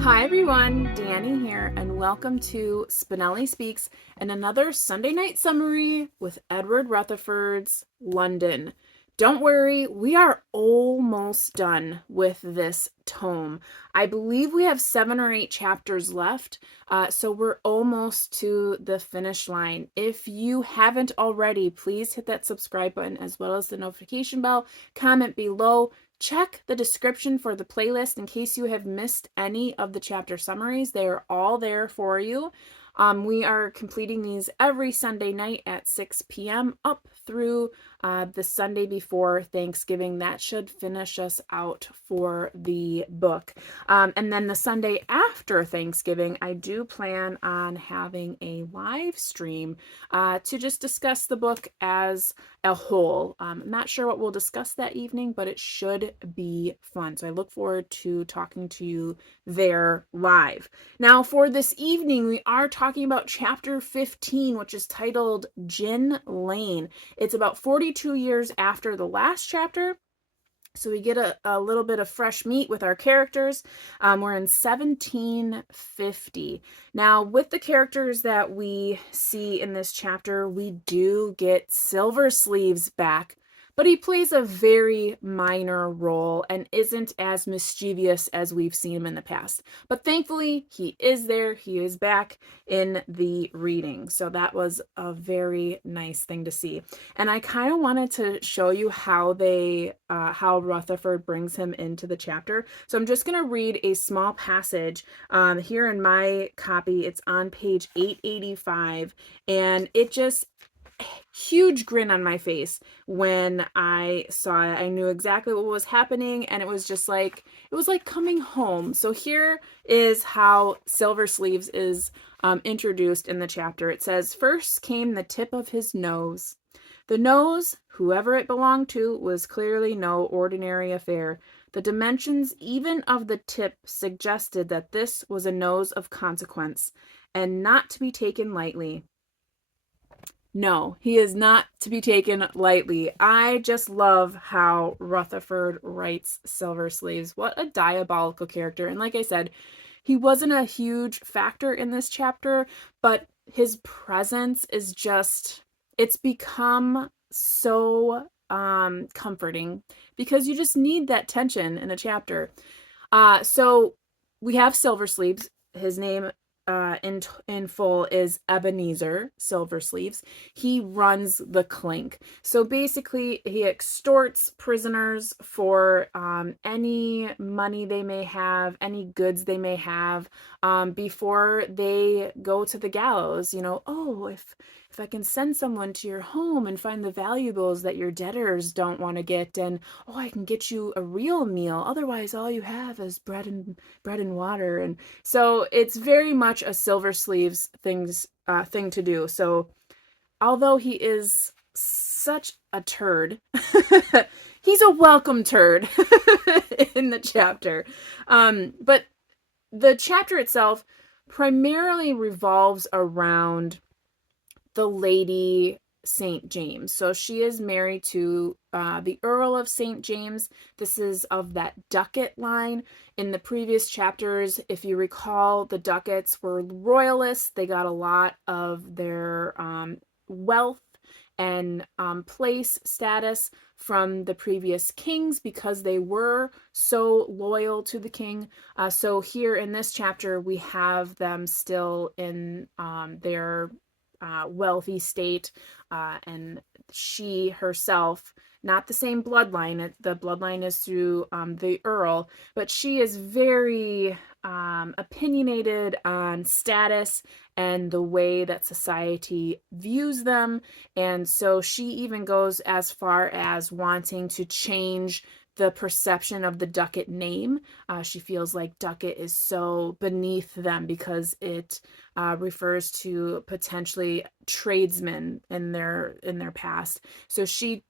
Hi everyone, Dani here, and welcome to Spenelli Speaks and another Sunday night summary with Edward Rutherfurd's London. Don't worry, we are almost done with this tome. I believe we have 7 or 8 chapters left, so we're almost to the finish line. If you haven't already, please hit that subscribe button as well as the notification bell. Comment below. Check the description for the playlist in case you have missed any of the chapter summaries. They are all there for you. We are completing these every Sunday night at 6 p.m. up through the Sunday before Thanksgiving. That should finish us out for the book. And then the Sunday after Thanksgiving, I do plan on having a live stream to just discuss the book as a whole. I'm not sure what we'll discuss that evening, but it should be fun. So I look forward to talking to you there live. Now for this evening, we are talking about chapter 15, which is titled Gin Lane. It's about 42 years after the last chapter. So we get a little bit of fresh meat with our characters. We're in 1750. Now, with the characters that we see in this chapter, we do get Silver Sleeves back, but he plays a very minor role and isn't as mischievous as we've seen him in the past. But thankfully, he is there. He is back in the reading. So that was a very nice thing to see. And I kind of wanted to show you how how Rutherfurd brings him into the chapter. So I'm just going to read a small passage here in my copy. It's on page 885, and it just huge grin on my face when I saw it. I knew exactly what was happening, and it was like coming home. So here is how Silver Sleeves is introduced in the chapter. It says, "First came the tip of his nose. The nose, whoever it belonged to, was clearly no ordinary affair. The dimensions even of the tip suggested that this was a nose of consequence, and not to be taken lightly." No, he is not to be taken lightly. I just love how Rutherfurd writes Silver Sleeves. What a diabolical character. And like I said, he wasn't a huge factor in this chapter, but his presence is just, it's become so comforting because you just need that tension in a chapter. So we have Silver Sleeves. His name in full is Ebenezer Silver Sleeves. He runs the clink. So basically, he extorts prisoners for any money they may have, any goods they may have, before they go to the gallows. You know, oh, if I can send someone to your home and find the valuables that your debtors don't want to get, and oh, I can get you a real meal. Otherwise, all you have is bread and water. And so it's very much a Silver Sleeves thing to do. So although he is such a turd, he's a welcome turd in the chapter. But the chapter itself primarily revolves around the Lady St. James. So she is married to the Earl of St. James. This is of that Ducat line. In the previous chapters, if you recall, the Ducats were royalists. They got a lot of their wealth and place status from the previous kings because they were so loyal to the king. So here in this chapter, we have them still in their wealthy state, and she herself, not the same bloodline, the bloodline is through the Earl, but she is very opinionated on status and the way that society views them. And so she even goes as far as wanting to change the perception of the Ducat name. She feels like Ducat is so beneath them because it refers to potentially tradesmen in their past. So she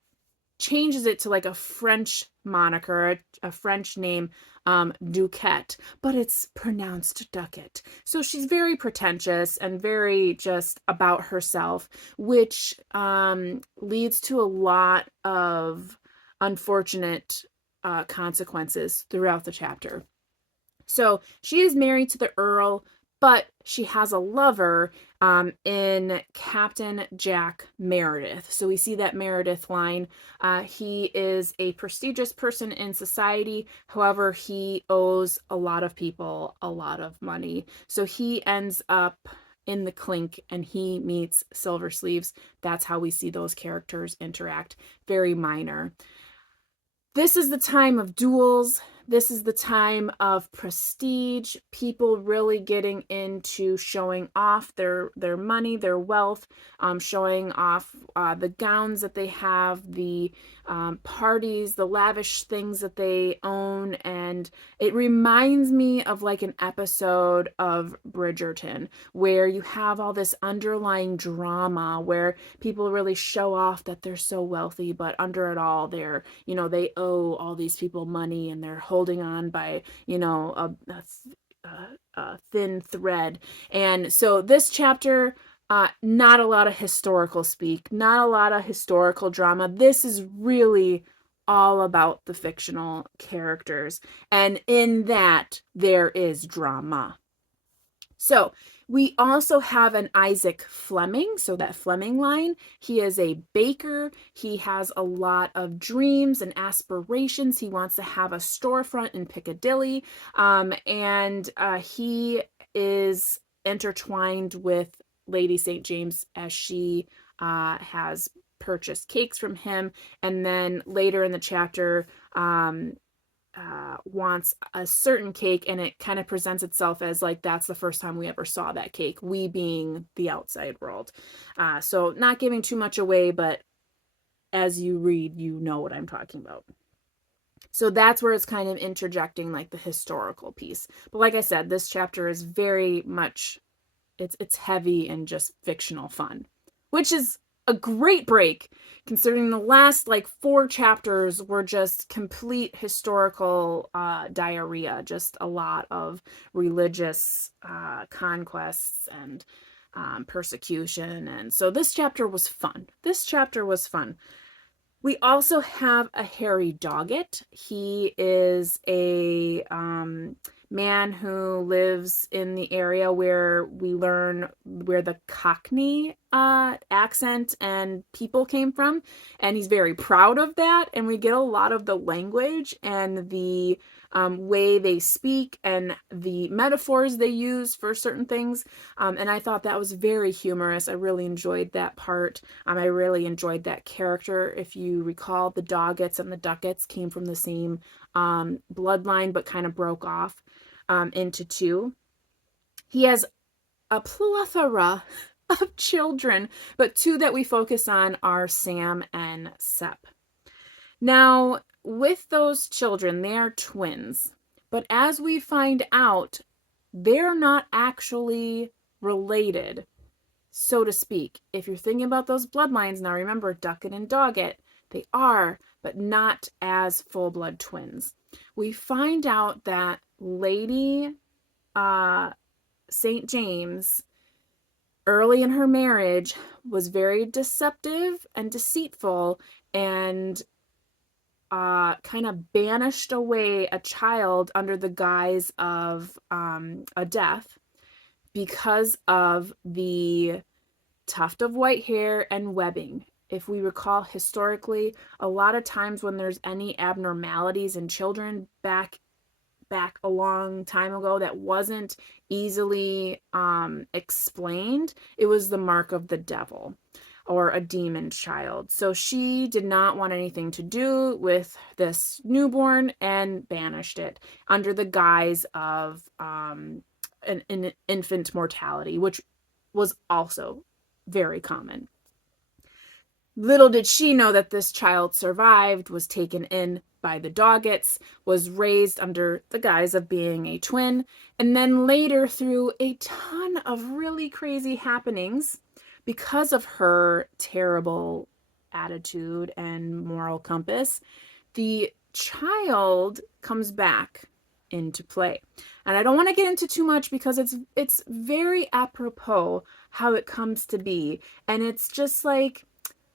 changes it to like a French moniker, a French name, Duquette, but it's pronounced Ducat. So she's very pretentious and very just about herself, which leads to a lot of unfortunate consequences throughout the chapter. So she is married to the Earl, but she has a lover in Captain Jack Meredith. So we see that Meredith line. He is a prestigious person in society. However, he owes a lot of people a lot of money. So he ends up in the clink and he meets Silversleeves. That's how we see those characters interact. Very minor. This is the time of duels. This is the time of prestige, people really getting into showing off their money, their wealth, showing off the gowns that they have, the parties, the lavish things that they own. And it reminds me of like an episode of Bridgerton where you have all this underlying drama where people really show off that they're so wealthy, but under it all, they're, they owe all these people money and they're holding on by, a thin thread. And so this chapter, not a lot of historical speak, not a lot of historical drama. This is really all about the fictional characters. And in that, there is drama. So we also have an Isaac Fleming. So that Fleming line, he is a baker. He has a lot of dreams and aspirations. He wants to have a storefront in Piccadilly. And he is intertwined with Lady St. James as she has purchased cakes from him. And then later in the chapter, wants a certain cake, and it kind of presents itself as like that's the first time we ever saw that cake, we being the outside world. So not giving too much away, but as you read, you know what I'm talking about. So that's where it's kind of interjecting like the historical piece. But like I said, this chapter is very much, it's heavy and just fictional fun, which is a great break considering the last like 4 chapters were just complete historical diarrhea, just a lot of religious conquests and persecution. And so this chapter was fun. We also have a Harry Doggett. He is a man who lives in the area where we learn where the Cockney accent and people came from. And he's very proud of that. And we get a lot of the language and the way they speak and the metaphors they use for certain things. And I thought that was very humorous. I really enjoyed that part. I really enjoyed that character. If you recall, the Doggetts and the Ducketts came from the same bloodline, but kind of broke off into 2. He has a plethora of children, but 2 that we focus on are Sam and Sep. Now, with those children, they are twins, but as we find out, they're not actually related, so to speak. If you're thinking about those bloodlines, now remember Duckett and Doggett, they are, but not as full-blood twins. We find out that Lady St. James, early in her marriage, was very deceptive and deceitful and kind of banished away a child under the guise of a death because of the tuft of white hair and webbing. If we recall historically, a lot of times when there's any abnormalities in children back a long time ago that wasn't easily explained, it was the mark of the devil or a demon child. So she did not want anything to do with this newborn and banished it under the guise of an infant mortality, which was also very common. Little did she know that this child survived, was taken in by the Doggetts, was raised under the guise of being a twin, and then later through a ton of really crazy happenings, because of her terrible attitude and moral compass, the child comes back into play. And I don't want to get into too much because it's very apropos how it comes to be. And it's just like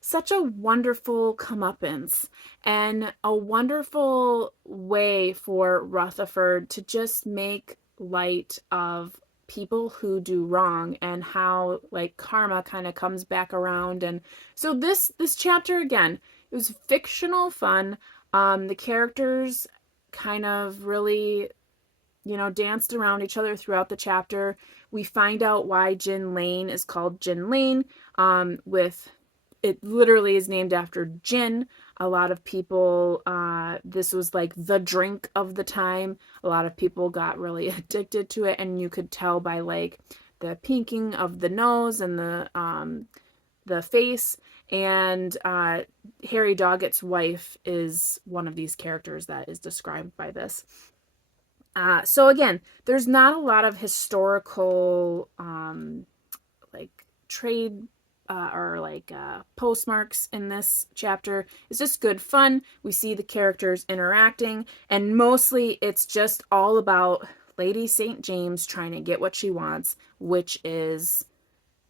such a wonderful comeuppance and a wonderful way for Rutherfurd to just make light of people who do wrong and how like karma kind of comes back around. And so this chapter, again, it was fictional fun. The characters kind of really, danced around each other throughout the chapter. We find out why Gin Lane is called Gin Lane. With it literally is named after gin. A lot of people, this was like the drink of the time. A lot of people got really addicted to it, and you could tell by like the pinking of the nose and the face. And Harry Doggett's wife is one of these characters that is described by this. So again, there's not a lot of historical like trade or like postmarks in this chapter. It's just good fun. We see the characters interacting, and mostly it's just all about Lady St. James trying to get what she wants, which is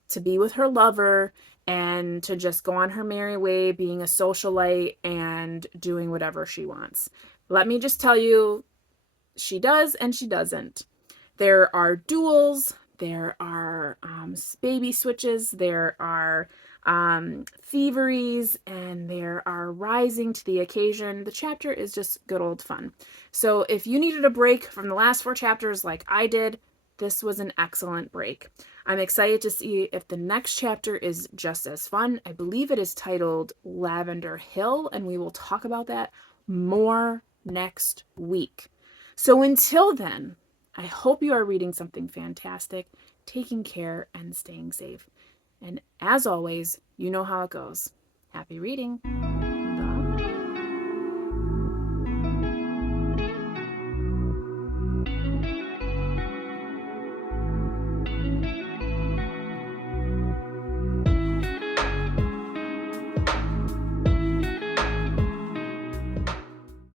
to be with her lover and to just go on her merry way, being a socialite and doing whatever she wants. Let me just tell you, she does and she doesn't. There are duels, there are baby switches, there are thieveries, and there are rising to the occasion. The chapter is just good old fun. So if you needed a break from the last 4 chapters like I did, this was an excellent break. I'm excited to see if the next chapter is just as fun. I believe it is titled Lavender Hill, and we will talk about that more next week. So until then, I hope you are reading something fantastic, taking care, and staying safe. And as always, you know how it goes. Happy reading.